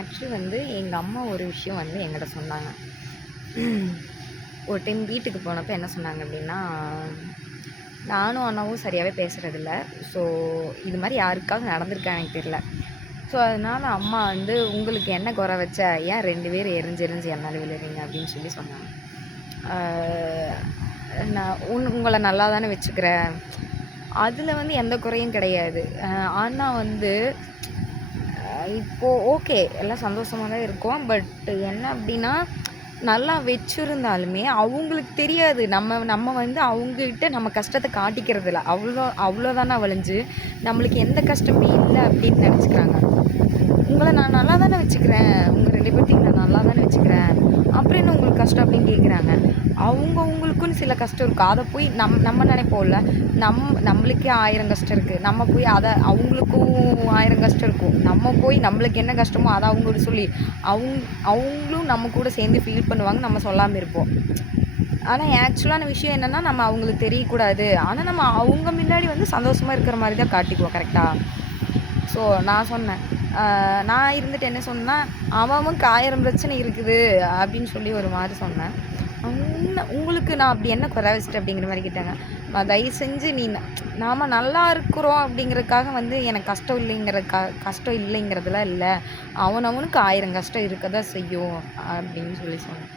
Actually வந்து எங்கள் அம்மா ஒரு விஷயம் வந்து என்கிட்ட சொன்னாங்க. ஒரு டைம் வீட்டுக்கு போனப்போ என்ன சொன்னாங்க அப்படின்னா, நானும் அண்ணாவும் சரியாகவே பேசுகிறதில்ல. ஸோ இது மாதிரி யாருக்காவது நடந்திருக்கா எனக்கு தெரியல. ஸோ அதனால் அம்மா வந்து உங்களுக்கு என்ன குறை வச்ச, ஏன் 2 பேர் எரிஞ்சு எரிஞ்சு என் மேலே விழுறீங்க அப்படின்னு சொல்லி சொன்னாங்க. நான் உங்களை நல்லா தானே வச்சுக்கிறேன், அதில் வந்து எந்த குறையும் கிடையாது. ஆனால் வந்து இப்போது ஓகே எல்லாம் சந்தோஷமாக தான் இருக்கோம். பட் என்ன அப்படின்னா, நல்லா வச்சுருந்தாலுமே அவங்களுக்கு தெரியாது. நம்ம வந்து அவங்ககிட்ட நம்ம கஷ்டத்தை காட்டிக்கிறதில்ல. அவ்வளோதானா வழிஞ்சு நம்மளுக்கு எந்த கஷ்டமே இல்லை அப்படின்னு நினச்சிக்கிறாங்க. உங்களை நான் நல்லா தானே வச்சுக்கிறேன், உங்கள் 2 பேர்த்தையும் நான் நல்லா தானே வச்சுக்கிறேன், அப்புறம் என்ன உங்களுக்கு கஷ்டம் அப்படின்னு கேட்குறாங்க. அவங்களுக்குன்னு சில கஷ்டம் இருக்கும். அதை போய் நம்ம நினைப்போம்ல, நம்மளுக்கே 1000 கஷ்டம் இருக்குது, நம்ம போய் அதை அவங்களுக்கும் 1000 கஷ்டம் இருக்கும். நம்ம போய் நம்மளுக்கு என்ன கஷ்டமோ அதை அவங்கள்ட்ட சொல்லி அவங்களும் நம்ம கூட சேர்ந்து ஃபீல் பண்ணுவாங்க, நம்ம சொல்லாமல் இருப்போம். ஆனால் ஆக்சுவலான விஷயம் என்னென்னா, நம்ம அவங்களுக்கு தெரியக்கூடாது. ஆனால் நம்ம அவங்க முன்னாடி வந்து சந்தோஷமாக இருக்கிற மாதிரி தான் காட்டிக்குவோம். கரெக்டாக? ஸோ நான் சொன்னேன், நான் இருந்துட்டு என்ன சொன்னேன்னா, அவனுக்கு 1000 பிரச்சனை இருக்குது அப்படின்னு சொல்லி ஒரு மாதிரி சொன்னேன். உங்களுக்கு நான் அப்படி என்ன குறை வச்சுட்டேன் அப்படிங்கிற மாதிரி கேட்டாங்க. தயவு செஞ்சு நாம் நல்லா இருக்கிறோம் அப்படிங்கிறதுக்காக வந்து எனக்கு கஷ்டம் இல்லைங்கிறதுலாம் இல்லை. அவனுக்கு 1000 கஷ்டம் இருக்க தான் செய்யும் அப்படின்னு சொல்லி சொன்னேன்.